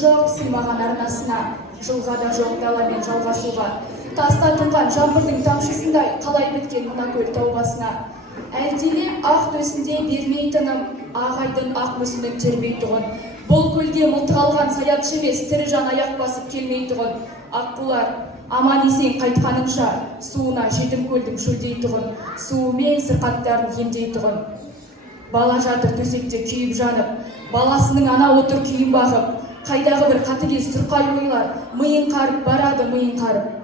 жоқ сыймаған арнасына, жылға да жоқ даламен жалғасуға. Тастан тұнған жаңбырдың тамшысындай қалай біткен мына көл тау басына. Әлдилеп ақ төсінде бермей тыным, ақ айдың ақ мүсінін тербей тұғын. Бұл көлге мылтық алған саятшы емес, тірі жан аяқ басып келмей тұғын. Аққулар, аман есен қайтқаныңша, суына жетім көлдің шөлдей тұғын, суымен сырқаттарын емдей тұғын. Бала жатыр төсекте күйіп жанып, баласының ана отыр күйін бағып, қайдағы бір қатыгез сұрқай ойлар, миын қарып барады, миын қарып.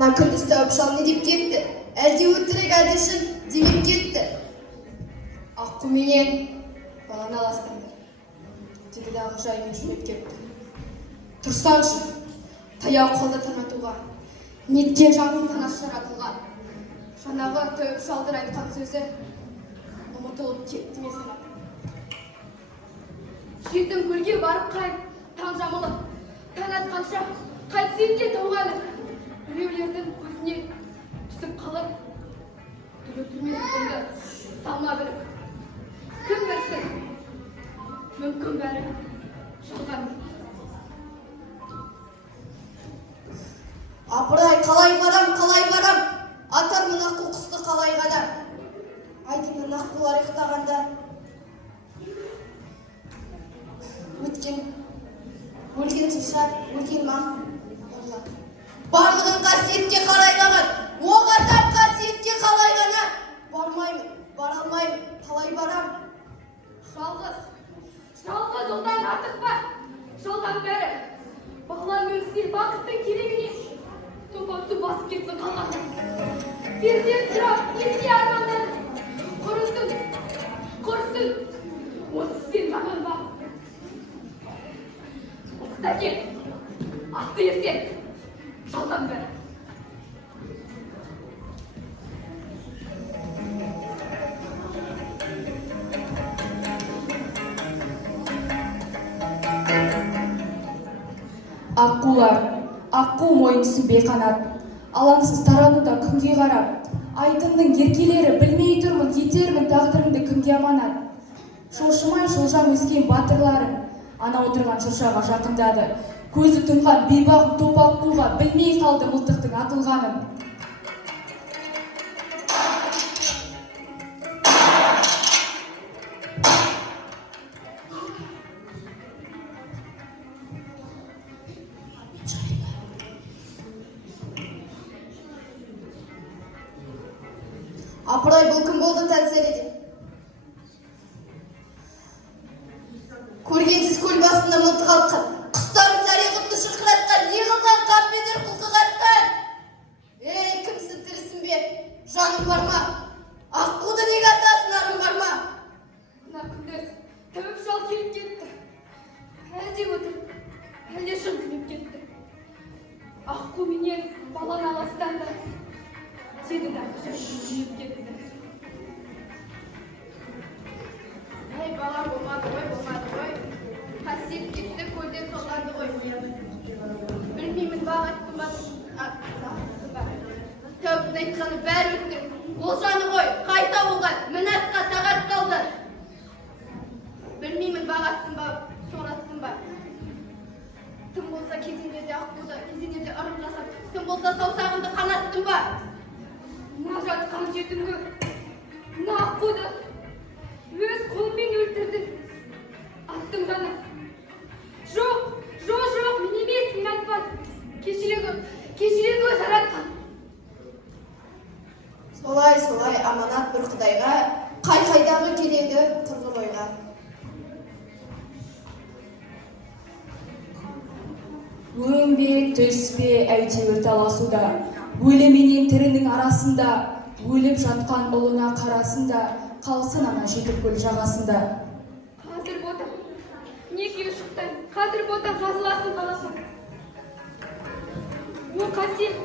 Ана күндізді ұпшал не деп кетті? Әлде өтірік, әлде шын демеп кетті. Аққу менен баланы аластаңдар, деді дағы жаймен жүріп кетті. Тұрсаңшы, таяу қолда танатуға, неткен жаңыл қанат жаратылған. Жаңағы тойып шалдыр айтқан сөзі ұмытылып кетті ме санап. Жетім көлге барып қайт, таң жамылып, таң атқанша қайтсен де тоғанып. Біреулердің көзіне түсіп қалып, түлі-түлмеліктіңді салма біліп. Кім білсін, мүмкін бәрі жалған. Апырай, қалай барам, атар мына қоқысты қалай ғана. Айдың аққулар ұйықтағанда. Өлген шыша, өлген маң. Барлығын қасиетке қарайлаған, оғатар қасиетке қалай ғана. Бармаймын, баралмаймын, қалай барам. Жалғыз ұлдан артық бар, жалған бәрі. Балам өлсе бақыттың керегіне, топан-су басып кетсін қалған. Перзент сұрап, еске армандан, құрысын, осы сен маған ба. Ұлықта кел, атты ертең. Жалған бәрі. Аққулар, аққу мойынсыз бейқанат, алаңсыз тарануда күнге қарап, айдынның еркелері білмей тұрмын, етермін тағдырымды кімге аманат. Шошымай шолжам өскен батырларым, ана отырған шыршаға жақындады. Көзі тұнған бейбақ топақ қуға білмей қалды мылтықтың атылғанын. Апырай, бұл кім болды тәлсереде? Көргенсіз көл басында мылтық атқан, құстарын зәре-құтты шырқыратқан, не қылған қапбетер құлқы қатқан? Ей, кімсің, тірісің бе? Жаның бар ма? Аққуды неге атасың, арың бар ма? Мына күндіз тәуіп шал келіп кетті. Әлде өтіп, әлде шын күніп кетті. Аққу менен баланы аластанда, сені дағы жайып кетті. Ей, бала болмады ғой. Қасиет кетті, көлден соғарды ғой. Білмеймін, бағыттың ба. Тәуіптің айтқаны бәрі өтті. Олжаны ғой, қайта болған, мінатқа тағат қалды. Білмеймін, бағыттың ба, сораттың ба. Тым болса кезеңдерде аққуды, кезеңдерде ырым жасап, тым болса саусағымды қанаттың ба. Мына жатқан жетімді, мына аққуды өз қолмен өлтірдің. Аттың ғана. Жоқ, мен емес, мен айтпад. Кешірегі жаратқан. Солай, аманат бір құдайға, қайдағы керегі тұрғыр ойға. Өңбе, төспе, әйтеуір таласуда, өліменен тірінің арасында, өліп жатқан ұлына қарасында, қалсын ана жетіп көл жағасында. Қазір ботам, неге шықтан, қазір ботам жазыласын қаласын. О, қасиет,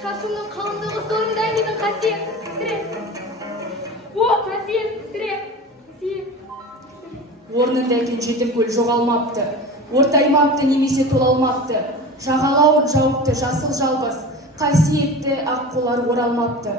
шашымның қалыңдығы сорындай менің қасиет, сіреп. О, қасиет, сіреп. орнында екен жетім көл жоғалмапты, ортаймапты немесе толалмапты, жағалауын жауыпты жасыл жалғыз, қасиетті ақ қолар оралмапты.